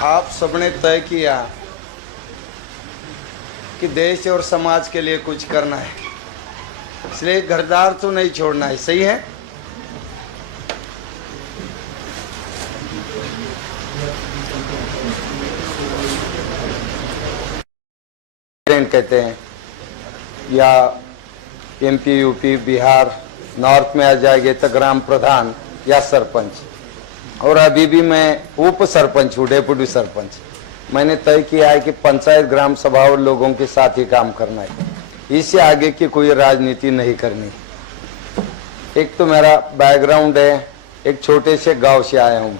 आप सबने तय किया कि देश और समाज के लिए कुछ करना है, इसलिए घरदार तो नहीं छोड़ना है। सही है? कहते हैं या एमपी, यूपी, बिहार, नॉर्थ में आ जाएंगे तो ग्राम प्रधान या सरपंच, और अभी भी मैं उप सरपंच हूँ, डेप्यूटी सरपंच। मैंने तय किया है कि पंचायत, ग्राम सभा और लोगों के साथ ही काम करना है, इससे आगे की कोई राजनीति नहीं करनी। एक तो मेरा बैकग्राउंड है, एक छोटे से गांव से आया हूँ,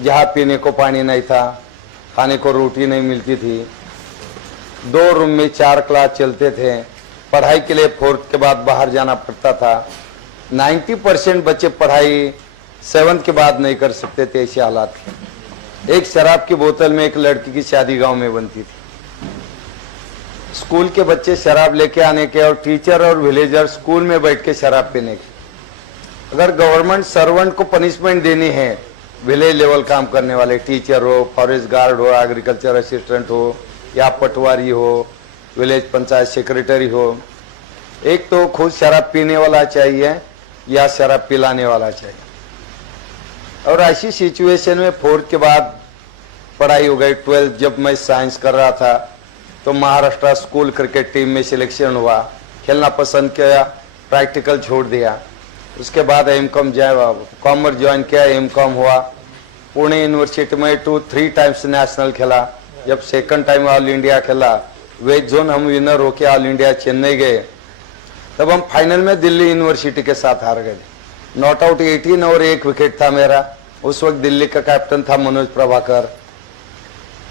जहाँ पीने को पानी नहीं था, खाने को रोटी नहीं मिलती थी, 2 रूम में 4 क्लास चलते थे, पढ़ाई के लिए 4th के बाद बाहर जाना पड़ता था। 90% बच्चे पढ़ाई 7th के बाद नहीं कर सकते थे, ऐसे हालात थे। एक शराब की बोतल में एक लड़की की शादी गांव में बनती थी। स्कूल के बच्चे शराब लेके आने के और टीचर और विलेजर स्कूल में बैठ के शराब पीने के। अगर गवर्नमेंट सर्वेंट को पनिशमेंट देनी है, विलेज लेवल काम करने वाले टीचर हो, फॉरेस्ट गार्ड हो, एग्रीकल्चर असिस्टेंट हो या पटवारी हो, विलेज पंचायत सेक्रेटरी हो, एक तो खुद शराब पीने वाला चाहिए या शराब पिलाने वाला चाहिए। और ऐसी सिचुएशन में 4th के बाद पढ़ाई हो गई। 12th जब मैं साइंस कर रहा था तो महाराष्ट्र स्कूल क्रिकेट टीम में सिलेक्शन हुआ, खेलना पसंद किया, प्रैक्टिकल छोड़ दिया। उसके बाद एमकॉम कॉमर्स ज्वाइन किया, एमकॉम हुआ। पुणे यूनिवर्सिटी में 2-3 टाइम्स नेशनल खेला। जब 2nd टाइम ऑल इंडिया खेला, वेज जोन हम विनर होके ऑल इंडिया चेन्नई गए, तब हम फाइनल में दिल्ली यूनिवर्सिटी के साथ हार गए। नॉट आउट 18 और 1 विकेट था मेरा। उस वक्त दिल्ली का कैप्टन था मनोज प्रभाकर,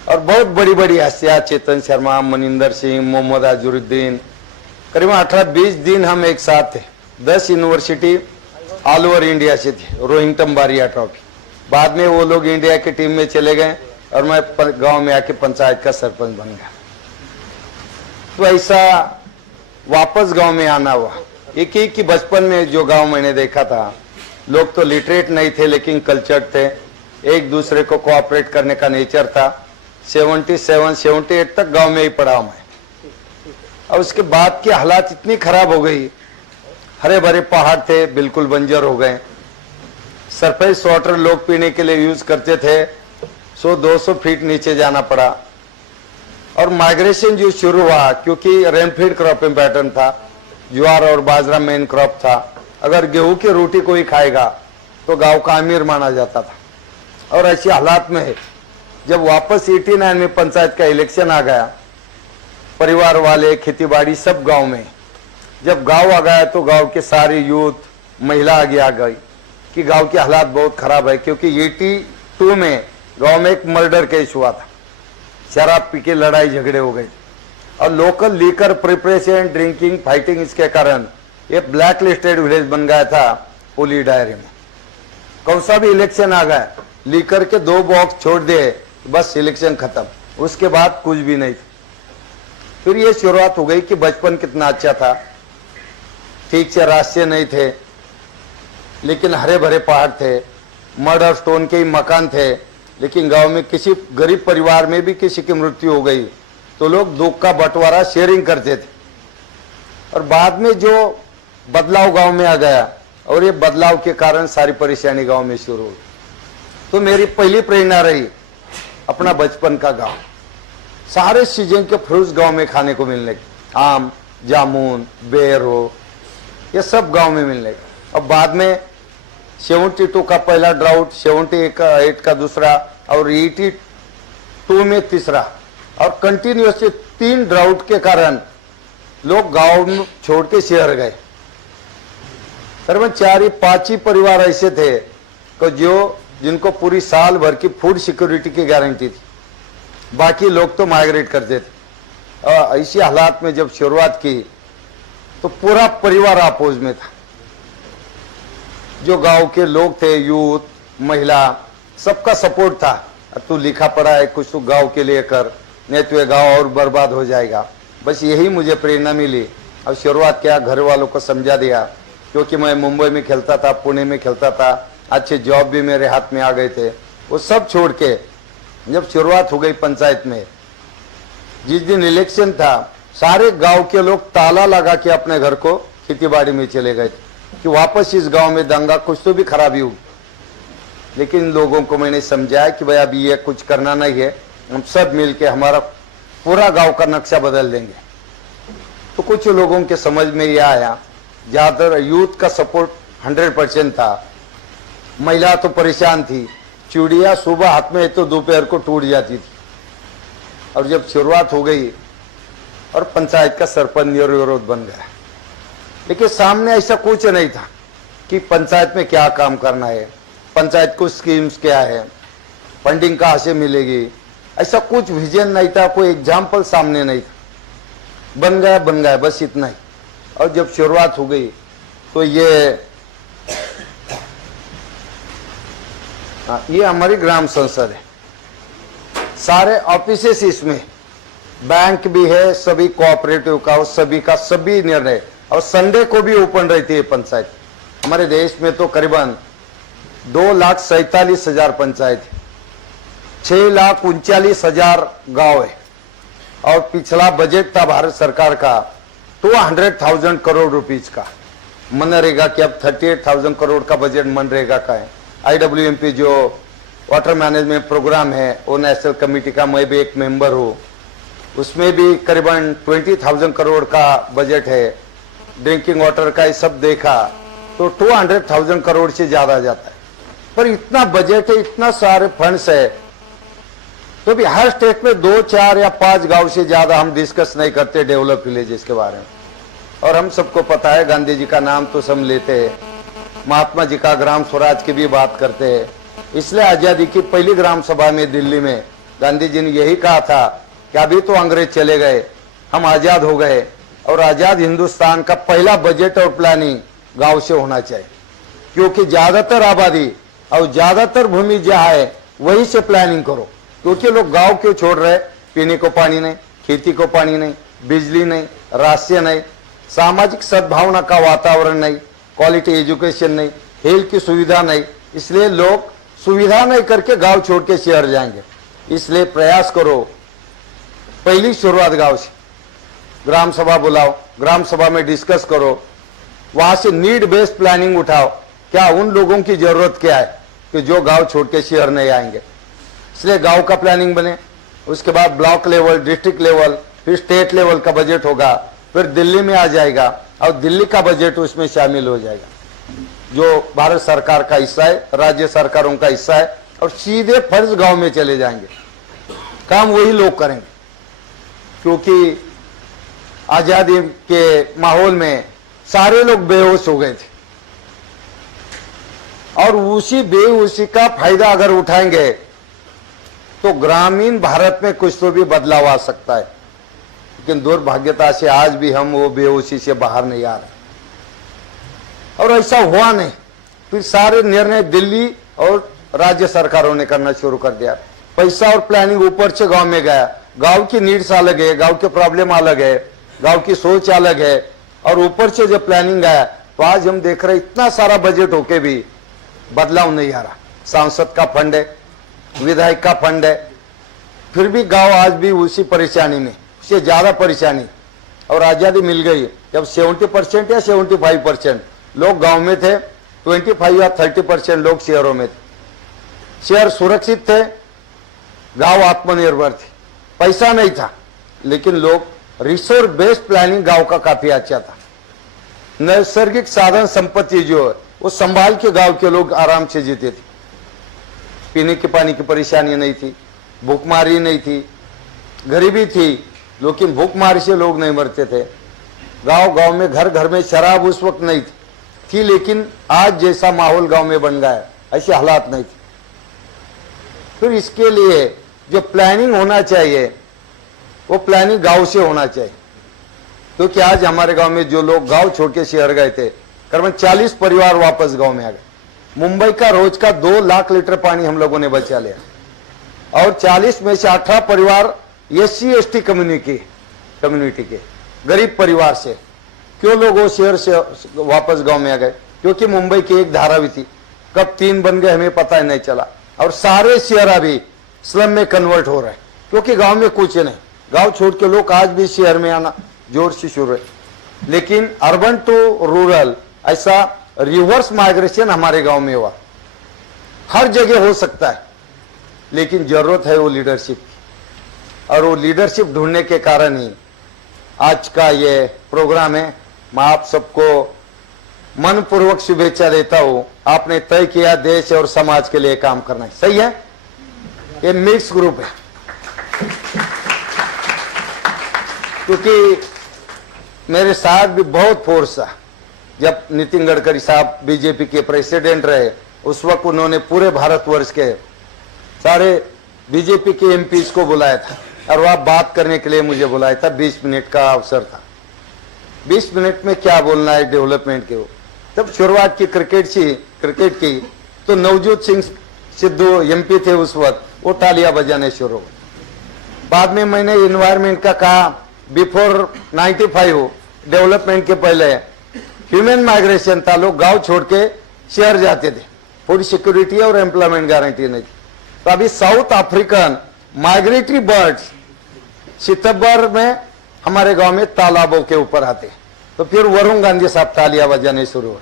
और बहुत बड़ी बड़ी हस्तियां, चेतन शर्मा, मनिंदर सिंह, मोहम्मद अजहरुद्दीन, करीबन 18-20 दिन हम एक साथ थे। 10 यूनिवर्सिटी ऑल ओवर इंडिया से थे, रोहिंग्टन बारिया ट्रॉफी। बाद में वो लोग इंडिया की टीम में चले गए और मैं गांव में आके पंचायत का सरपंच बन गया। तो ऐसा वापस गांव में आना हुआ। एक की बचपन में जो गांव मैंने देखा था, लोग तो लिटरेट नहीं थे लेकिन कल्चर्ड थे, एक दूसरे को कोऑपरेट करने का नेचर था। 77-78 तक गांव में ही पढ़ा मैं। और उसके बाद की हालात इतनी खराब हो गई, हरे भरे पहाड़ थे बिल्कुल बंजर हो गए। सरफेस वाटर लोग पीने के लिए यूज करते थे, 100-200 फीट नीचे जाना पड़ा। और माइग्रेशन जो शुरू हुआ, क्योंकि रेनफीड क्रॉपिंग पैटर्न था, ज्वार और बाजरा मेन क्रॉप था। अगर गेहूं की रोटी कोई खाएगा तो गांव का अमीर माना जाता था। और ऐसी हालात में जब वापस 89 में पंचायत का इलेक्शन आ गया, परिवार वाले, खेतीबाड़ी सब गांव में, जब गांव आ गया तो गांव के सारे यूथ, महिला आगे आ गई कि गांव के हालात बहुत खराब है। क्योंकि 82 में गांव में एक मर्डर केस हुआ था, शराब पी के लड़ाई झगड़े हो गए, और local liquor preparation, drinking, fighting, इसके कारण ये ब्लैक लिस्टेड विलेज बन गया था पुलिस डायरी में। कौन सा भी इलेक्शन आ गया, लीकर के 2 बॉक्स छोड़ दिए, बस इलेक्शन खत्म, उसके बाद कुछ भी नहीं। फिर ये शुरुआत हो गई कि बचपन कितना अच्छा था, ठीक से रास्ते नहीं थे लेकिन हरे भरे पहाड़ थे, मड और स्टोन के ही मकान थे। लेकिन गांव में किसी गरीब परिवार में भी किसी की मृत्यु हो गई तो लोग दुख का बंटवारा शेयरिंग करते थे। और बाद में जो बदलाव गांव में आ गया, और ये बदलाव के कारण सारी परेशानी गांव में शुरू हुई। तो मेरी पहली प्रेरणा रही अपना बचपन का गांव। सारे सीजन के फ्रूट्स गांव में खाने को मिलने के, आम, जामुन, बेर हो, ये सब गांव में मिलने के। और बाद में 72 का पहला ड्राउट, 78 का दूसरा, और 82 में तीसरा, और कंटिन्यूसली 3 ड्राउट के कारण लोग गांव में छोड़ के शहर गए। करीबन 4-5 ही परिवार ऐसे थे कि जिनको पूरी साल भर की फूड सिक्योरिटी की गारंटी थी, बाकी लोग तो माइग्रेट करते थे। और ऐसी हालात में जब शुरुआत की तो पूरा परिवार अपोज में था। जो गांव के लोग थे, यूथ, महिला, सबका सपोर्ट था, तू लिखा पढ़ा है, कुछ तू गांव के लिए कर, नहीं तो ये गांव और बर्बाद हो जाएगा। बस यही मुझे प्रेरणा मिली। अब शुरुआत किया, घर वालों को समझा दिया, क्योंकि मैं मुंबई में खेलता था, पुणे में खेलता था, अच्छे जॉब भी मेरे हाथ में आ गए थे। वो सब छोड़ के जब शुरुआत हो गई पंचायत में, जिस दिन इलेक्शन था सारे गांव के लोग ताला लगा के अपने घर को खेतीबाड़ी में चले गए कि वापस इस गांव में दंगा कुछ तो भी खराबी होगी। लेकिन लोगों को मैंने समझाया कि भाई अभी ये कुछ करना नहीं है, हम सब मिलके हमारा पूरा गांव का नक्शा बदल देंगे। तो कुछ लोगों के समझ में ये आया, ज्यादातर यूथ का सपोर्ट 100% था। महिला तो परेशान थी, चूड़ियां सुबह हाथ में तो दोपहर को टूट जाती थी। और जब शुरुआत हो गई और पंचायत का सरपंच निर्विरोध बन गया, लेकिन सामने ऐसा कुछ नहीं था कि पंचायत में क्या काम करना है, पंचायत को स्कीम्स क्या है, फंडिंग कहाँ से मिलेगी, ऐसा कुछ विजन नहीं था, कोई एग्जाम्पल सामने नहीं था। बन गया बस इतना ही। और जब शुरुआत हो गई तो ये हमारी ग्राम संसद है, सारे ऑफिसेस इसमें, बैंक भी है, सभी कोऑपरेटिव का, सभी का सभी निर्णय, और संडे को भी ओपन रहती है पंचायत। हमारे देश में तो करीबन 2,47,000 पंचायत है, 6,39,000 गांव है, और पिछला बजट था भारत सरकार का 200,000 करोड़ रुपीज का। मनरेगा की अब 38,000 करोड़ का बजट मनरेगा का है। IWMP जो वाटर मैनेजमेंट प्रोग्राम है, वो नेशनल कमेटी का मैं भी एक मेंबर हूँ, उसमें भी करीबन 20,000 करोड़ का बजट है। ड्रिंकिंग वाटर का ये सब देखा तो 200,000 करोड़ से ज्यादा जाता है। पर इतना बजट है, इतना सारे फंड्स है, तो भी हर स्टेट में 2, 4 या 5 गांव से ज्यादा हम डिस्कस नहीं करते डेवलप विलेजेस के बारे में। और हम सबको पता है, गांधी जी का नाम तो सब लेते हैं, महात्मा जी का ग्राम स्वराज की भी बात करते हैं। इसलिए आजादी की पहली ग्राम सभा में दिल्ली में गांधी जी ने यही कहा था कि अभी तो अंग्रेज चले गए, हम आजाद हो गए, और आजाद हिंदुस्तान का पहला बजट और प्लानिंग गांव से होना चाहिए, क्योंकि ज्यादातर आबादी और ज्यादातर भूमि जहाँ है वहीं से प्लानिंग करो। क्योंकि लोग गांव क्यों छोड़ रहे, पीने को पानी नहीं, खेती को पानी नहीं, बिजली नहीं, रास्ते नहीं, सामाजिक सद्भावना का वातावरण नहीं, क्वालिटी एजुकेशन नहीं, हेल्थ की सुविधा नहीं, इसलिए लोग सुविधा नहीं करके गांव छोड़ के शहर जाएंगे। इसलिए प्रयास करो, पहली शुरुआत गांव से, ग्राम सभा बुलाओ, ग्राम सभा में डिस्कस करो, वहां से नीड बेस्ड प्लानिंग उठाओ, क्या उन लोगों की जरूरत क्या है कि जो गांव छोड़ के शहर नहीं आएंगे। इसलिए गांव का प्लानिंग बने, उसके बाद ब्लॉक लेवल, डिस्ट्रिक्ट लेवल, फिर स्टेट लेवल का बजट होगा, फिर दिल्ली में आ जाएगा और दिल्ली का बजट उसमें शामिल हो जाएगा, जो भारत सरकार का हिस्सा है, राज्य सरकारों का हिस्सा है, और सीधे फर्ज गांव में चले जाएंगे। काम वही लोग करेंगे, क्योंकि आजादी के माहौल में सारे लोग बेहोश हो गए थे, और उसी बेहोशी का फायदा अगर उठाएंगे तो ग्रामीण भारत में कुछ तो भी बदलाव आ सकता है। लेकिन दुर्भाग्यता से आज भी हम वो बेहोशी से बाहर नहीं आ रहे, और ऐसा हुआ नहीं। फिर सारे निर्णय दिल्ली और राज्य सरकारों ने करना शुरू कर दिया। पैसा और प्लानिंग ऊपर से गांव में गया, गांव की नीड्स अलग है, गांव के प्रॉब्लम अलग है, गांव की सोच अलग है, और ऊपर से जब प्लानिंग आया तो आज हम देख रहे इतना सारा बजट होके भी बदलाव नहीं आ रहा। सांसद का फंड है, विधायक का फंड है, फिर भी गांव आज भी उसी परेशानी में, उससे ज्यादा परेशानी। और आजादी मिल गई जब 70% या 75% लोग गांव में थे, 25 या 30% लोग शहरों में थे। शहर सुरक्षित थे, गांव आत्मनिर्भर थे, पैसा नहीं था, लेकिन लोग रिसोर्स बेस्ड प्लानिंग गांव का काफी अच्छा था। नैसर्गिक साधन संपत्ति जो है वो संभाल के गांव के लोग आराम से जीते थे। पीने के पानी की परेशानी नहीं थी, भूखमारी नहीं थी, गरीबी थी, लेकिन भूखमारी से लोग नहीं मरते थे। गांव गांव में घर घर में शराब उस वक्त नहीं थी, लेकिन आज जैसा माहौल गांव में बन गया है, ऐसे हालात नहीं थे। फिर इसके लिए जो प्लानिंग होना चाहिए वो प्लानिंग गांव से होना चाहिए, क्योंकि आज हमारे गांव में जो लोग गांव छोड़ के शहर गए थे, करीबन 40 परिवार वापस गांव में आ गए। मुंबई का रोज का 2 लाख लीटर पानी हम लोगों ने बचा लिया, और 40 में से 18 परिवार SC/ST कम्युनिटी के गरीब परिवार से। क्यों लोग वो शहर से वापस गांव में आ गए? क्योंकि मुंबई की एक धारा भी थी, कब 3 बन गए हमें पता ही नहीं चला, और सारे शहर अभी स्लम में कन्वर्ट हो रहा है, क्योंकि गांव में कुछ नहीं, गांव छोड़ के लोग आज भी शहर में आना जोर से शुरू है। लेकिन अर्बन टू रूरल ऐसा रिवर्स माइग्रेशन हमारे गांव में हुआ। हर जगह हो सकता है, लेकिन जरूरत है वो लीडरशिप की, और वो लीडरशिप ढूंढने के कारण ही आज का ये प्रोग्राम है। मैं आप सबको मनपूर्वक शुभेच्छा देता हूं। आपने तय किया देश और समाज के लिए काम करना है, सही है। ये मिक्स ग्रुप है, क्योंकि मेरे साथ भी बहुत फोर्स था। जब नितिन गडकरी साहब बीजेपी के प्रेसिडेंट रहे, उस वक्त उन्होंने पूरे भारतवर्ष के सारे बीजेपी के एमपीज को बुलाया था, और वह बात करने के लिए मुझे बुलाया था। 20 मिनट का अवसर था। 20 मिनट में क्या बोलना है डेवलपमेंट के। तब शुरुआत की क्रिकेट की, तो नवजोत सिंह सिद्धू एमपी थे उस वक्त, वो तालियां बजाने शुरू हो। बाद में मैंने इन्वायरमेंट का कहा। बिफोर 95 डेवलपमेंट के पहले ह्यूमन माइग्रेशन था, लोग गांव छोड़ के शहर जाते थे, फूड सिक्योरिटी और एम्प्लॉयमेंट गारंटी नहीं थी। तो अभी साउथ अफ्रीकन माइग्रेटरी बर्ड्स सितंबर में हमारे गांव में तालाबों के ऊपर आते। तो फिर वरुण गांधी साहब तालियां बजाने शुरू हुए,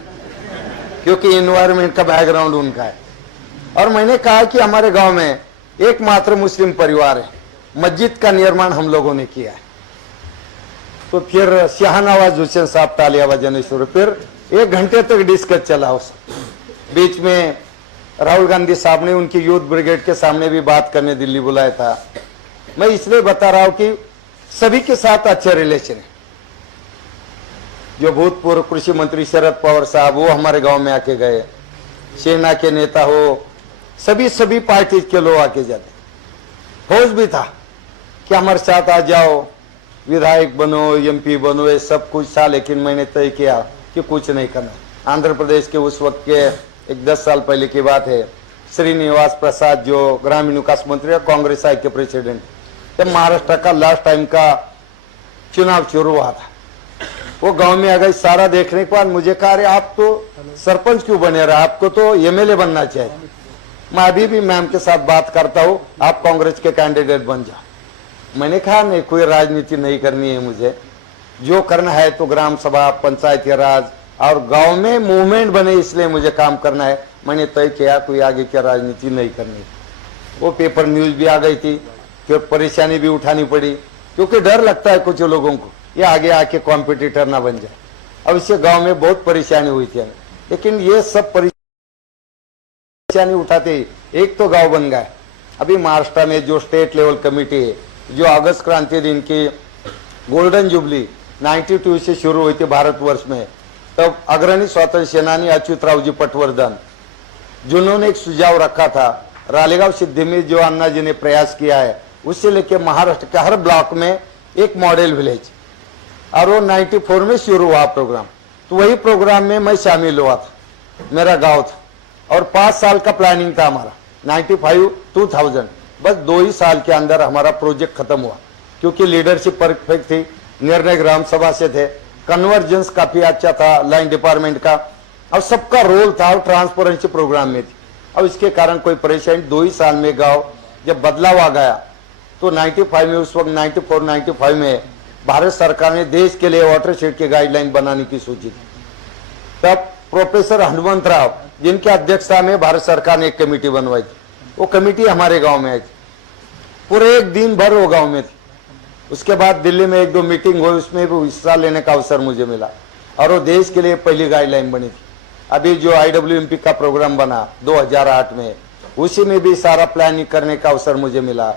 क्योंकि इन्वायरमेंट का बैकग्राउंड उनका है। और मैंने कहा कि हमारे गांव में एकमात्र मुस्लिम परिवार है, मस्जिद का निर्माण हम लोगों ने किया है। तो फिर शाहनवाज हुसैन साहब तालियां बजाने शुरू। फिर 1 घंटे तक डिस्कस चला। उस बीच में राहुल गांधी साहब ने उनकी यूथ ब्रिगेड के सामने भी बात करने दिल्ली बुलाया था। मैं इसलिए बता रहा हूं कि सभी के साथ अच्छे रिलेशन है। जो भूतपूर्व कृषि मंत्री शरद पवार साहब, वो हमारे गांव में आके गए। सेना के नेता हो, सभी पार्टी के लोग आके जाते। फौज भी था कि हमारे साथ आ जाओ, विधायक बनो, एमपी बनो, ये सब कुछ था। लेकिन मैंने तय किया कि कुछ नहीं करना। आंध्र प्रदेश के उस वक्त के एक 10 साल पहले की बात है, श्रीनिवास प्रसाद जो ग्रामीण विकास मंत्री है, कांग्रेस आई के प्रेसिडेंट, जब महाराष्ट्र का लास्ट टाइम का चुनाव शुरू हुआ था, वो गांव में आ गई। सारा देखने के बाद मुझे कहा, अरे आप तो सरपंच क्यों बने रहे, आपको तो एमएलए बनना चाहिए। मैं अभी भी मैम के साथ बात करता हूँ, आप कांग्रेस के कैंडिडेट बन जाओ। मैंने कहा नहीं, कोई राजनीति नहीं करनी है मुझे, जो करना है तो ग्राम सभा, पंचायती राज और गांव में मूवमेंट बने, इसलिए मुझे काम करना है। मैंने तय किया कोई आगे की राजनीति नहीं करनी। वो पेपर न्यूज भी आ गई थी, फिर परेशानी भी उठानी पड़ी, क्योंकि डर लगता है कुछ लोगों को ये आगे आके कॉम्पिटिटर ना बन जाए। अब इससे गांव में बहुत परेशानी हुई थी, लेकिन ये सब परेशानी उठाते ही एक तो गांव बन गया। अभी महाराष्ट्र में जो स्टेट लेवल कमेटी है, जो अगस्त क्रांति दिन की गोल्डन जुबली 92 से शुरू हुई थी भारतवर्ष में, तब अग्रणी स्वतंत्र सेनानी अच्युतराव जी पटवर्धन, जिन्होंने एक सुझाव रखा था, रालेगांव सिद्धि में जो अन्ना जी ने प्रयास किया है, उससे लेके महाराष्ट्र के हर ब्लॉक में एक मॉडल विलेज, और वो 94 में शुरू हुआ प्रोग्राम। तो वही प्रोग्राम में मैं शामिल हुआ था, मेरा गांव था, और 5 साल का प्लानिंग था हमारा, 95-2000। बस 2 ही साल के अंदर हमारा प्रोजेक्ट खत्म हुआ, क्योंकि लीडरशिप परफेक्ट थी, निर्णय ग्राम सभा से थे, कन्वर्जेंस काफी अच्छा था लाइन डिपार्टमेंट का, और सबका रोल था, और ट्रांसपेरेंसी प्रोग्राम में थी। अब इसके कारण कोई परेशानी, 2 ही साल में गांव जब बदलाव आ गया, तो 95 में, उस वक्त 94-95 में भारत सरकार ने देश के लिए वाटरशेड की गाइडलाइन बनाने की सोची थी। तब प्रोफेसर हनुमंतराव, जिनके अध्यक्षता में भारत सरकार ने एक कमेटी बनवाई थी, वो कमेटी हमारे गांव में आई थी। पूरे 1 दिन भर वो गांव में थी। उसके बाद दिल्ली में 1-2 मीटिंग हुई, उसमें भी हिस्सा लेने का अवसर मुझे मिला, और वो देश के लिए पहली गाइडलाइन बनी थी। अभी जो IWMP का प्रोग्राम बना 2008 में, उसी में भी सारा प्लानिंग करने का अवसर मुझे मिला।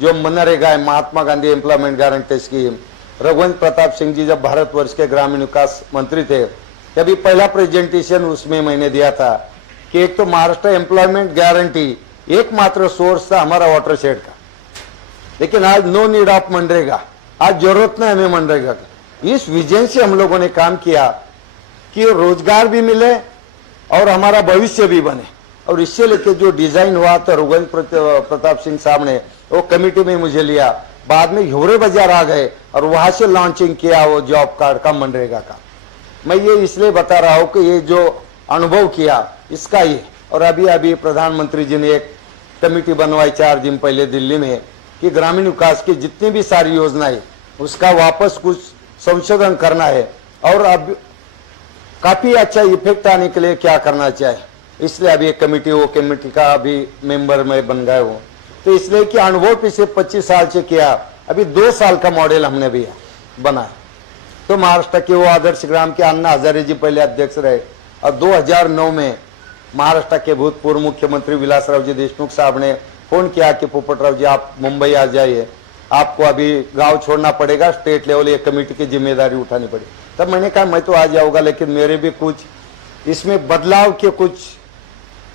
जो मनरेगा, Mahatma Gandhi employment guarantee scheme, Raghuvansh Pratap Singh ji जब भारतवर्ष के ग्रामीण विकास मंत्री थे, तभी पहला प्रेजेंटेशन उसमें मैंने दिया था कि एक तो महाराष्ट्र एम्प्लॉयमेंट गारंटी एकमात्र सोर्स था हमारा वाटरशेड का, लेकिन आज नो नीड ऑफ मनरेगा, आज जरूरत नहीं हमें मनरेगा की। इस विजन से हम लोगों ने काम किया कि रोजगार भी मिले और हमारा भविष्य भी बने, और इससे लेके जो डिजाइन हुआ तो रघुवंश प्रताप सिंह साहब ने वो कमेटी में मुझे लिया। बाद में ह्योरे बाजार आ गए और वहां से लॉन्चिंग किया वो जॉब कार्ड का, मनरेगा का। मैं ये इसलिए बता रहा हूं कि ये जो अनुभव किया इसका ये, और अभी अभी प्रधानमंत्री जी ने एक कमेटी बनवाई 4 दिन पहले दिल्ली में कि ग्रामीण विकास की जितनी भी सारी योजनाएं उसका वापस कुछ संशोधन करना है और अब काफी अच्छा इफेक्ट आने के लिए क्या करना चाहिए। इसलिए अभी एक कमेटी, वो कमेटी का अभी मेंबर में बन गए हो, तो इसलिए कि अनुभव पिछले 25 साल से किया, अभी 2 साल का मॉडल हमने भी बनाया। तो महाराष्ट्र के वो आदर्श ग्राम के अन्ना हजारे जी पहले अध्यक्ष रहे और 2009 में महाराष्ट्र के भूतपूर्व मुख्यमंत्री विलासराव जी देशमुख साहब ने फोन किया कि पोपटराव जी आप मुंबई आ जाइए, आपको अभी गांव छोड़ना पड़ेगा, स्टेट लेवल ये कमेटी की जिम्मेदारी उठानी पड़ेगी। तब मैंने कहा मैं तो आ जाऊंगा, लेकिन मेरे भी कुछ इसमें बदलाव के कुछ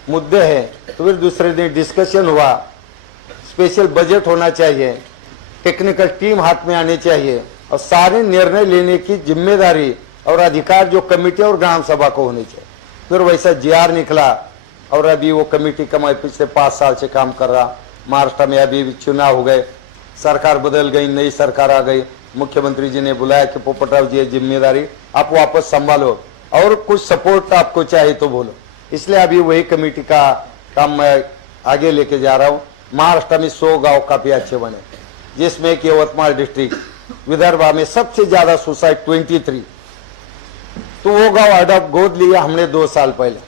मुद्दे हैं। तो फिर दूसरे दिन डिस्कशन हुआ, स्पेशल बजट होना चाहिए, टेक्निकल टीम हाथ में आनी चाहिए और सारे निर्णय लेने की जिम्मेदारी और अधिकार जो कमेटी और ग्राम सभा को होनी चाहिए। फिर वैसा जीआर निकला और अभी वो कमेटी का मैं पिछले 5 साल से काम कर रहा। महाराष्ट्र में अभी चुनाव हो गए, सरकार बदल गई, नई सरकार आ गई, मुख्यमंत्री जी ने बुलाया कि पोपटराव जी ये जिम्मेदारी आप वापस संभालो और कुछ सपोर्ट आपको चाहिए तो बोलो। इसलिए अभी वही कमेटी का काम मैं आगे लेके जा रहा हूँ। महाराष्ट्र में 100 गांव काफी अच्छे बने, जिसमें कि यवतमाल डिस्ट्रिक्ट विदर्भ में सबसे ज्यादा सुसाइड 23, तो वो गांव अडॉप्ट गोद लिया हमने 2 साल पहले।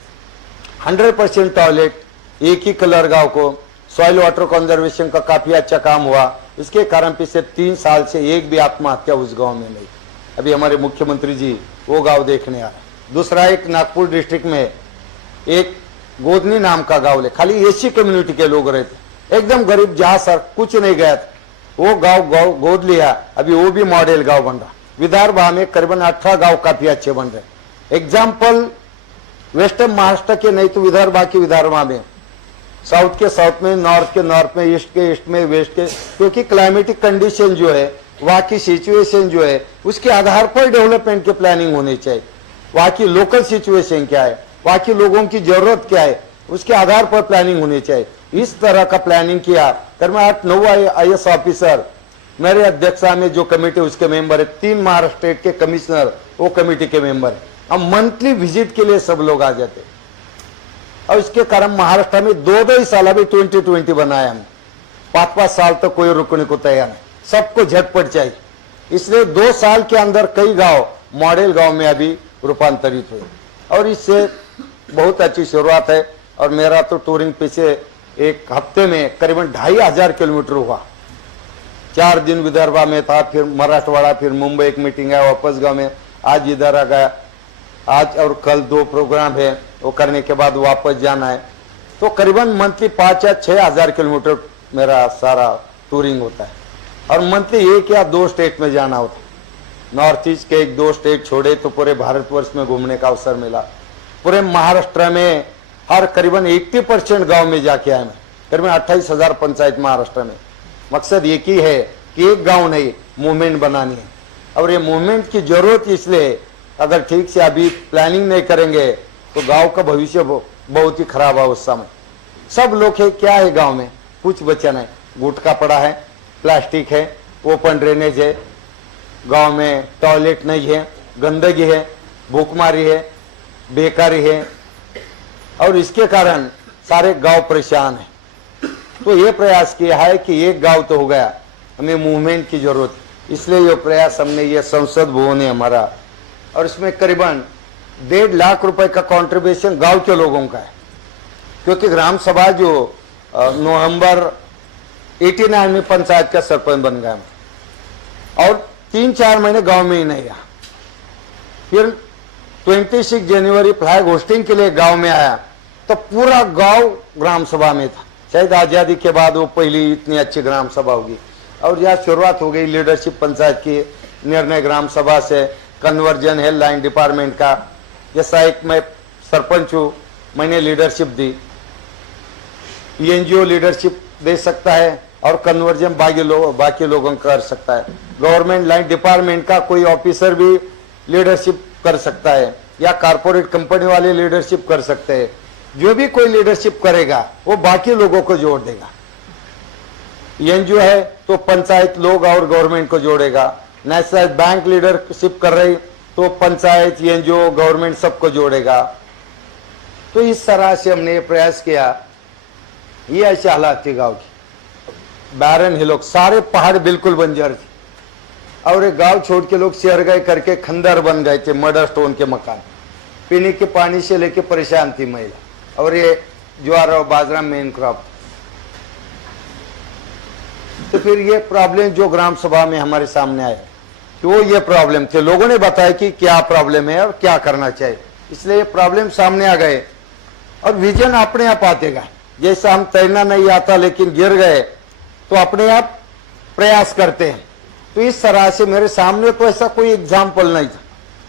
100% टॉयलेट, एक ही कलर गांव को, सॉइल वाटर कंजर्वेशन का काफी अच्छा काम हुआ। इसके कारण पिछले 3 साल से एक भी आत्महत्या उस गांव में नहीं। अभी हमारे मुख्यमंत्री जी वो गांव देखने आ रहे। दूसरा एक नागपुर डिस्ट्रिक्ट में एक गोदनी नाम का गांव है, खाली एसी कम्युनिटी के लोग रहते, एकदम गरीब, जहां सर कुछ नहीं गया था, वो गांव गोद लिया। अभी वो भी मॉडल गांव बन रहा। विदर्भ में करीबन 18 गांव काफी अच्छे बन रहे। एग्जाम्पल वेस्टर्न महाराष्ट्र के नहीं तो विदर्भ के विदर्भ में, साउथ के साउथ में, नॉर्थ के नॉर्थ में, ईस्ट के ईस्ट में, वेस्ट के, क्योंकि क्लाइमेटिक कंडीशन जो है, वहाँ की सिचुएशन जो है, उसके आधार पर डेवलपमेंट की प्लानिंग होनी चाहिए। वहाँ की लोकल सिचुएशन क्या है, वहाँ के लोगों की जरूरत क्या है, उसके आधार पर प्लानिंग होनी चाहिए। इस तरह का प्लानिंग किया। करीब 8-9 IAS ऑफिसर मेरे अध्यक्षता में जो कमेटी उसके मेंबर है, 3 महाराष्ट्र स्टेट के कमिश्नर वो कमेटी के मेंबर है। अब मंथली विजिट के लिए सब लोग आ जाते और इसके कारण महाराष्ट्र में 2-2 साल, अभी 2020 बनाया हमने, 5-5 साल तक कोई रुकने को तैयार नहीं, सबको झटपट चाहिए। इसलिए 2 साल के अंदर कई गांव मॉडल गांव में अभी रूपांतरित हुए और इससे बहुत अच्छी शुरुआत है। और मेरा तो टूरिंग पीछे एक हफ्ते में करीबन 2500 किलोमीटर हुआ। 4 दिन विदर्भ में था, फिर मराठवाड़ा, फिर मुंबई एक मीटिंग है, वापस गाँव में, आज इधर आ गया। आज और कल 2 प्रोग्राम है, वो करने के बाद वापस जाना है। तो करीबन मंथली 5 या 6 हजार किलोमीटर मेरा सारा टूरिंग होता है और मंथली 1 या 2 स्टेट में जाना होता है। नॉर्थ ईस्ट के 1-2 स्टेट छोड़े तो पूरे भारतवर्ष में घूमने का अवसर मिला। पूरे महाराष्ट्र में हर करीबन 80% गांव में जाके आए मैं, करीबन 28,000 पंचायत महाराष्ट्र में। मकसद एक ही है कि एक गांव नहीं, मूवमेंट बनानी है। और ये मूवमेंट की जरूरत इसलिए, अगर ठीक से अभी प्लानिंग नहीं करेंगे तो गांव का भविष्य बहुत ही खराब है। उस समय सब लोग है, क्या है गांव में, कुछ बचा नहीं, गुटखा पड़ा है, प्लास्टिक है, ओपन ड्रेनेज है, गांव में टॉयलेट नहीं है, गंदगी है, भूखमारी है, बेकारी है और इसके कारण सारे गांव परेशान है। तो ये प्रयास किया है कि एक गांव तो हो गया, हमें मूवमेंट की जरूरत, इसलिए ये प्रयास हमने, ये संसद भवन है हमारा और इसमें करीबन 1.5 लाख रुपए का कंट्रीब्यूशन गांव के लोगों का है। क्योंकि ग्राम सभा जो नवंबर 89 में पंचायत का सरपंच बन गया और 3-4 महीने गांव में ही नहीं रहा। फिर 26 जनवरी फ्लैग होस्टिंग के लिए गांव में आया तो पूरा गांव ग्राम सभा में था। शायद आजादी के बाद वो पहली इतनी अच्छी ग्राम सभा होगी। और यह शुरुआत हो गई लीडरशिप पंचायत की, निर्णय ग्राम सभा से, कन्वर्जन है लाइन डिपार्टमेंट का। जैसा एक मैं सरपंच हूँ, मैंने लीडरशिप दी, एनजीओ लीडरशिप दे सकता है और कन्वर्जन बाकी लोगों कर सकता है। गवर्नमेंट लाइन डिपार्टमेंट का कोई ऑफिसर भी लीडरशिप कर सकता है या कारपोरेट कंपनी वाले लीडरशिप कर सकते हैं। जो भी कोई लीडरशिप करेगा वो बाकी लोगों को जोड़ देगा। एनजीओ है तो पंचायत लोग और गवर्नमेंट को जोड़ेगा। नेशनल बैंक लीडरशिप कर रही तो पंचायत, एनजीओ, गवर्नमेंट सबको जोड़ेगा। तो इस तरह से हमने प्रयास किया ये ऐसे हालात थे गांव की। बैरन हिल, सारे पहाड़ बिल्कुल बंजर थे और एक गांव छोड़ के लोग शहर गए करके खंडर बन गए थे, मडर स्टोन के मकान। पीने के पानी से लेके परेशान थी महिला। और ये ज्वार और बाजरा मेन क्रॉप। तो फिर ये प्रॉब्लम जो ग्राम सभा में हमारे सामने आए कि वो ये प्रॉब्लम थे, लोगों ने बताया कि क्या प्रॉब्लम है और क्या करना चाहिए, इसलिए ये प्रॉब्लम सामने आ गए और विजन अपने आप आते गए। जैसे हम तैरना नहीं आता लेकिन गिर गए तो अपने आप प्रयास करते हैं। तो इस तरह से मेरे सामने तो ऐसा कोई एग्जाम्पल नहीं था,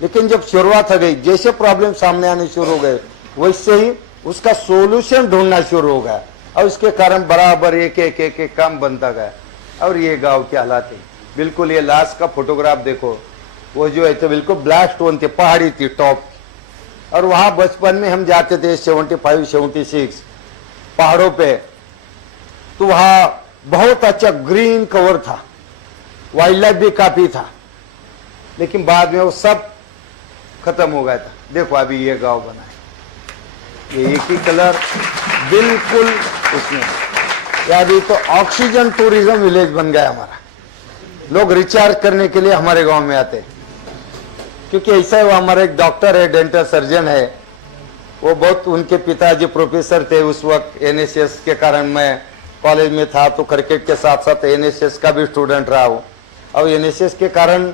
लेकिन जब शुरुआत हो गई, जैसे प्रॉब्लम सामने आने शुरू हो गए वैसे ही उसका सोल्यूशन ढूंढना शुरू हो गया और इसके कारण बराबर एक एक एक एक काम बनता गया। और ये गांव के हालात है बिल्कुल। ये लास्ट का फोटोग्राफ देखो, वो जो है तो बिल्कुल ब्लैक स्टोन थी, पहाड़ी थी टॉप। और वहां बचपन में हम जाते थे 75-76 पहाड़ों पे, तो वहां बहुत अच्छा ग्रीन कवर था, वाइल्ड लाइफ भी काफी था, लेकिन बाद में वो सब खत्म हो गया था। देखो अभी ये गांव बना है, ये एक ही कलर बिल्कुल उसमें। या अभी तो ऑक्सीजन टूरिज्म विलेज बन गया हमारा। लोग रिचार्ज करने के लिए हमारे गांव में आते हैं, क्योंकि ऐसा है, वो हमारा एक डॉक्टर है, डेंटल सर्जन है, वो बहुत, उनके पिताजी प्रोफेसर थे उस वक्त। एनएसएस के कारण मैं कॉलेज में था, तो क्रिकेट के साथ साथ एनएसएस का भी स्टूडेंट रहा हूँ। और एनएसएस के कारण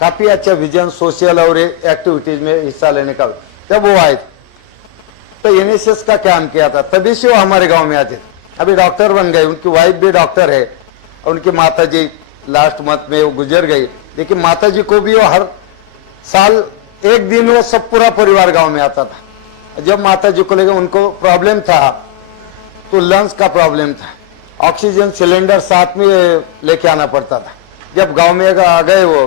काफी अच्छा विजन, सोशल और एक्टिविटीज में हिस्सा लेने का। जब वो आए तो एनएसएस का काम किया था, तभी से वो हमारे गांव में आते थे। अभी डॉक्टर बन गए, उनकी वाइफ भी डॉक्टर है और उनकी माता जी लास्ट मंथ में वो गुजर गई, लेकिन माता जी को भी वो हर साल एक दिन वो सब पूरा परिवार गांव में आता था। जब माता जी को लेकर उनको प्रॉब्लम था, तो लंग्स का प्रॉब्लम था, ऑक्सीजन सिलेंडर साथ में लेके आना पड़ता था। जब गांव में आ गए वो,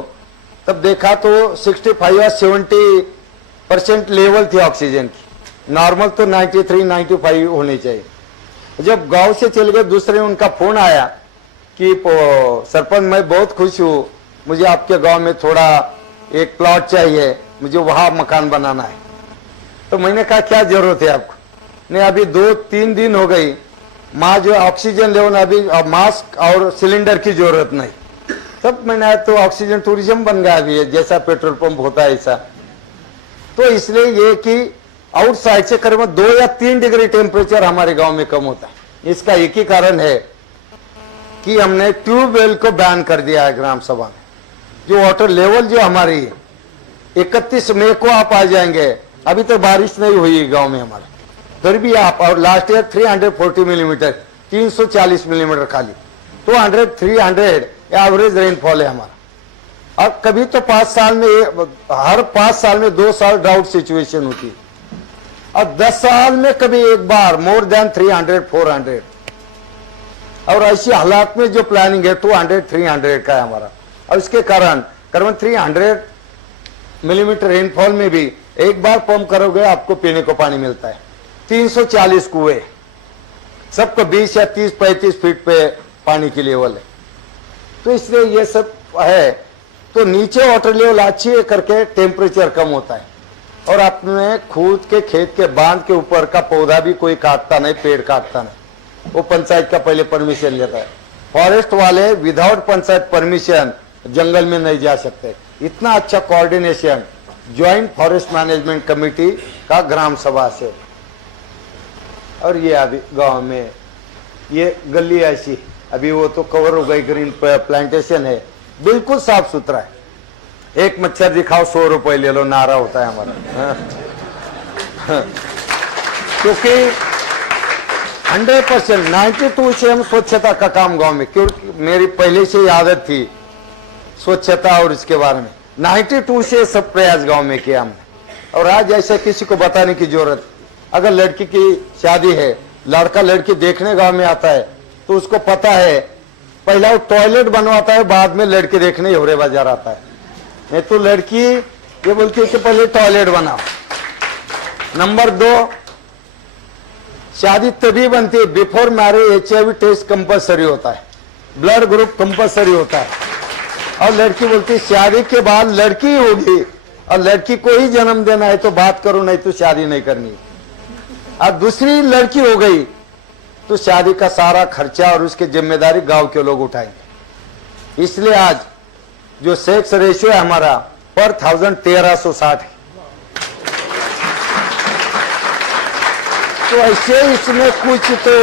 तब देखा तो 65 या 70% लेवल थी ऑक्सीजन की, नॉर्मल तो 93-95 होनी चाहिए। जब गांव से चले गए, दूसरे उनका फोन आया कि सरपंच मैं बहुत खुश हूँ, मुझे आपके गांव में थोड़ा एक प्लॉट चाहिए, मुझे वहां मकान बनाना है। तो मैंने कहा क्या जरूरत है आपको? नहीं, अभी 2-3 दिन हो गई, माँ जो ऑक्सीजन लेवल, अभी मास्क और सिलेंडर की जरूरत नहीं। तब मैंने, तो ऑक्सीजन टूरिज्म बन गया अभी, जैसा पेट्रोल पंप होता है ऐसा। तो इसलिए ये कि आउटसाइड से करीब 2 या 3 डिग्री टेम्परेचर हमारे गांव में कम होता है। इसका एक ही कारण है कि हमने ट्यूबवेल को बैन कर दिया है ग्राम सभा में। जो वाटर लेवल जो हमारी 31 मई को आप आ जाएंगे, अभी तो बारिश नहीं हुई गांव में हमारे, फिर भी आप, और लास्ट ईयर 340 मिलीमीटर, 340 मिलीमीटर खाली, 200-300 एवरेज रेनफॉल है हमारा। और कभी तो 5 साल में, हर 5 साल में 2 साल ड्राउट सिचुएशन होती है, और 10 साल में कभी एक बार मोर देन 300-400। और ऐसी हालात में जो प्लानिंग है 200-300 का है हमारा। और इसके कारण करीबन 300 मिलीमीटर रेनफॉल में भी एक बार पंप करोगे आपको पीने को पानी मिलता है। 340 कुएं, सबको 20 या 30-35 फीट पे पानी की लेवल है। तो इसलिए ये सब है, तो नीचे वाटर लेवल अच्छी करके टेम्परेचर कम होता है। और अपने खुद के खेत के बांध के ऊपर का पौधा भी कोई काटता नहीं, पेड़ काटता नहीं, वो पंचायत का पहले परमिशन लेता है। फॉरेस्ट वाले विदाउट पंचायत परमिशन जंगल में नहीं जा सकते। इतना अच्छा coordination joint forest management committee का ग्राम सभा से। और ये अभी गांव में ये गली ऐसी, अभी वो तो कवर हो गई, ग्रीन प्लांटेशन है, बिल्कुल साफ सुथरा है। एक मच्छर दिखाओ 100 रुपए ले लो, नारा होता है हमारा। क्योंकि 100% 92 से हम स्वच्छता का काम गांव में, क्योंकि मेरी पहले से ही आदत थी स्वच्छता और इसके बारे में, 92 से सब प्रयास गांव में किया हमने। और आज ऐसे किसी को बताने की जरूरत, अगर लड़की की शादी है, लड़का लड़की देखने गांव में आता है, तो उसको पता है पहला वो टॉयलेट बनवाता है, बाद में लड़की देखने होरे बाजार आता है। नहीं तो लड़की ये बोलती है कि पहले टॉयलेट बनाओ। नंबर 2, शादी तभी बनती है before marriage HIV test compulsory होता है, ब्लड ग्रुप कंपलसरी होता है। और लड़की बोलती है शादी के बाद लड़की होगी, और लड़की को ही जन्म देना है तो बात करो, नहीं तो शादी नहीं करनी। अब दूसरी लड़की हो गई तो शादी का सारा खर्चा और उसकी जिम्मेदारी गांव के लोग उठाएंगे। इसलिए आज जो सेक्स रेशियो है हमारा पर 1360 है। तो ऐसे इसमें कुछ तो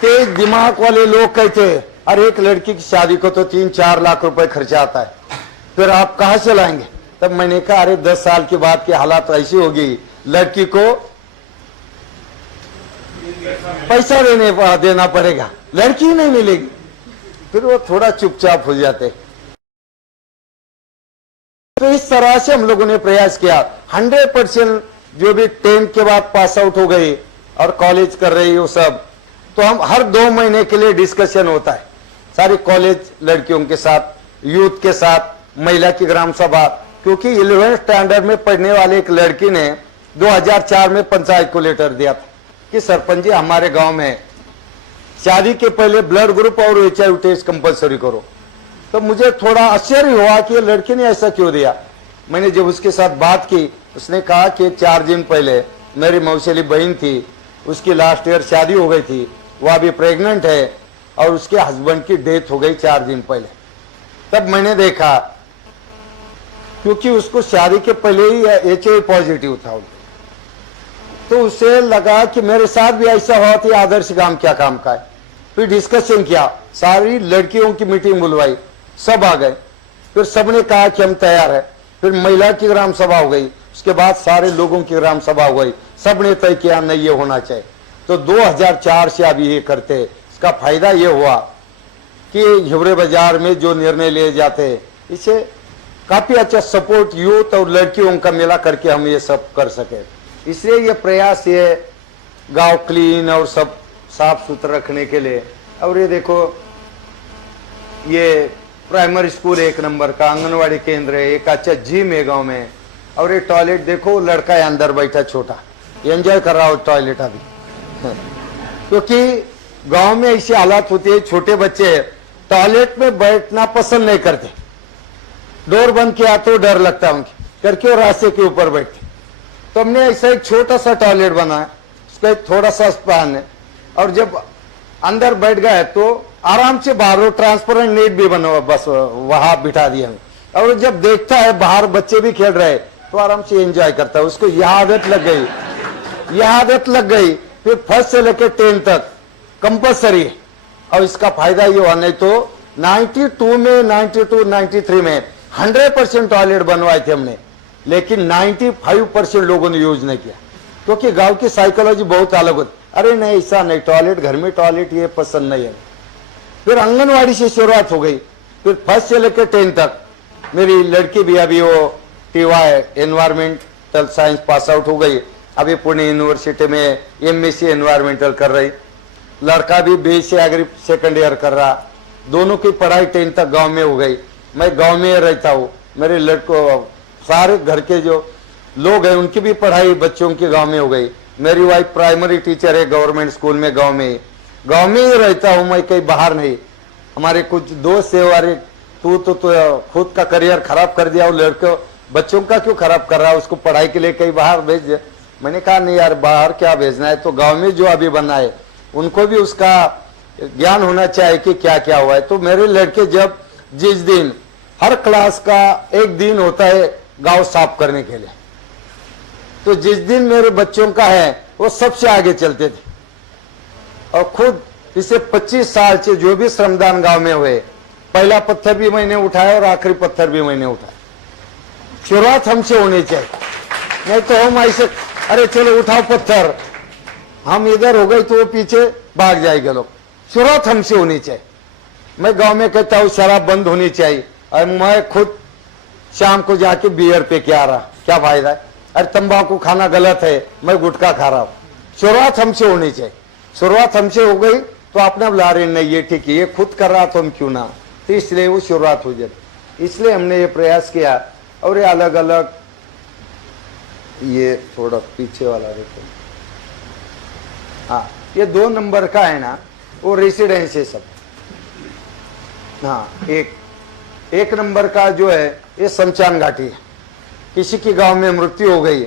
तेज दिमाग वाले लोग कहते हैं अरे एक लड़की की शादी को तो 3-4 लाख रुपए खर्चा आता है, फिर आप कहां से लाएंगे? तब मैंने कहा अरे 10 साल के बाद की हालात तो ऐसी होगी, लड़की को पैसा देना पड़ेगा, लड़की ही नहीं मिलेगी। फिर वो थोड़ा चुपचाप हो जाते। तो इस तरह से हम लोगों ने प्रयास किया। 100% जो भी 10 के बाद पास आउट हो गई और कॉलेज कर रही हो सब, तो हम हर 2 महीने के लिए डिस्कशन होता है सारी कॉलेज लड़कियों के साथ, यूथ के साथ, महिला की ग्राम सभा। क्योंकि 11th स्टैंडर्ड में पढ़ने वाले एक लड़की ने 2004 में पंचायत को लेटर दिया था कि सरपंच जी हमारे गांव में शादी के पहले ब्लड ग्रुप और HIV टेस्ट कंपलसरी करो। तो मुझे थोड़ा आश्चर्य हुआ कि लड़की ने ऐसा क्यों दिया। मैंने जब उसके साथ बात की, उसने कहा कि 4 दिन पहले मेरी मौसेली बहन थी, उसकी लास्ट ईयर शादी हो गई थी, वह अभी प्रेग्नेंट है और उसके हस्बैंड की डेथ हो गई 4 दिन पहले। तब मैंने देखा क्योंकि उसको शादी के पहले ही HIV पॉजिटिव था, तो उसे लगा कि मेरे साथ भी ऐसा हुआ तो आदर्श काम क्या काम का है। फिर डिस्कशन किया, सारी लड़कियों की मीटिंग बुलवाई, सब आ गए, फिर सबने कहा कि हम तैयार है। फिर महिला की ग्राम सभा हो गई, उसके बाद सारे लोगों की ग्राम सभा हो गई, सबने तय किया नहीं ये होना चाहिए। तो 2004 से अभी ये करते। इसका फायदा ये हुआ कि हिवरे बाजार में जो निर्णय लिए जाते हैं इसे काफी अच्छा सपोर्ट यूथ और लड़कियों का मिला करके हम ये सब कर सके। इसलिए ये प्रयास ये गांव क्लीन और सब साफ सुथरा रखने के लिए। और ये देखो ये प्राइमरी स्कूल 1 नंबर का, आंगनवाड़ी केंद्र है, एक अच्छा जिम है गांव में। और ये टॉयलेट देखो, लड़का है अंदर बैठा छोटा, एंजॉय कर रहा हो टॉयलेट अभी। क्योंकि गांव में ऐसी हालात होती है, छोटे बच्चे टॉयलेट में बैठना पसंद नहीं करते, डोर बंद किया तो डर लगता है उनके करके, और रास्ते के ऊपर बैठे। तो हमने ऐसा एक छोटा सा टॉयलेट बनाया, उसका एक थोड़ा सा स्पैन है, और जब अंदर बैठ गए तो आराम से बाहर ट्रांसपेरेंट नेट भी बना हुआ, बस वहां बिठा दिया। और जब देखता है बाहर बच्चे भी खेल रहे तो आराम से एंजॉय करता है। उसको यह आदत लग गई, यह आदत लग गई। फिर 1st से लेकर 10 तक कंपल्सरी है। और इसका फायदा ये हुआ, नहीं तो 92 में 93 में 100% टॉयलेट बनवाए थे हमने, लेकिन 95% लोगों ने यूज नहीं किया। क्योंकि गांव की साइकोलॉजी बहुत अलग होती, अरे नहीं ऐसा नहीं, टॉयलेट घर में टॉयलेट ये पसंद नहीं है। फिर आंगनवाड़ी से शुरुआत हो गई। फिर 1st से लेकर 10 तक मेरी लड़की भी अभी वो TY environmental science pass out हो गई, अभी पुणे यूनिवर्सिटी में MSc एनवायरमेंटल कर रही। लड़का भी BSc एग्री 2nd ईयर कर रहा। दोनों की पढ़ाई 10 तक गांव में हो गई। मैं गांव में रहता हूँ, मेरे लड़कों सारे घर के जो लोग हैं उनकी भी पढ़ाई बच्चों की गांव में हो गई। मेरी वाइफ प्राइमरी टीचर है गवर्नमेंट स्कूल में, गांव में ही रहता हूँ मैं, कहीं बाहर नहीं। हमारे कुछ दोस्त है, अरे तू तो खुद का करियर खराब कर दिया, और लड़कों बच्चों का क्यों खराब कर रहा है, उसको पढ़ाई के लिए कहीं बाहर भेज दे। मैंने कहा नहीं यार, बाहर क्या भेजना है, तो गांव में जो अभी बना है उनको भी उसका ज्ञान होना चाहिए कि क्या क्या हुआ है। तो मेरे लड़के जब जिस दिन हर क्लास का एक दिन होता है गांव साफ करने के लिए, तो जिस दिन मेरे बच्चों का है वो सबसे आगे चलते थे। और खुद इसे 25 साल से जो भी श्रमदान गांव में हुए, पहला पत्थर भी मैंने उठाया और आखिरी पत्थर भी मैंने उठाया। शुरुआत हमसे होनी चाहिए, नहीं तो हम ऐसे अरे चलो उठाओ पत्थर, हम इधर हो गए तो वो पीछे भाग जाएंगे लोग। शुरुआत हमसे होनी चाहिए। मैं गांव में कहता हूँ शराब बंद होनी चाहिए, और मैं खुद शाम को जाके बियर पे क्या रहा, क्या फायदा है। अरे तंबाकू खाना गलत है, मैं गुटखा खा रहा हूँ। शुरुआत हमसे होनी चाहिए। शुरुआत हमसे हो गई तो आपने बुला रहे नहीं ये ठीक है, ये खुद कर रहा तो हम क्यों ना, तो इसलिए वो शुरुआत हो जाती। इसलिए हमने ये प्रयास किया। और ये अलग अलग, ये थोड़ा पीछे वाला देखो, हाँ ये 2 नंबर का है ना, वो रेसिडेंस है सब। हाँ 1 नंबर का जो है ये शमशान घाटी है। किसी की गांव में मृत्यु हो गई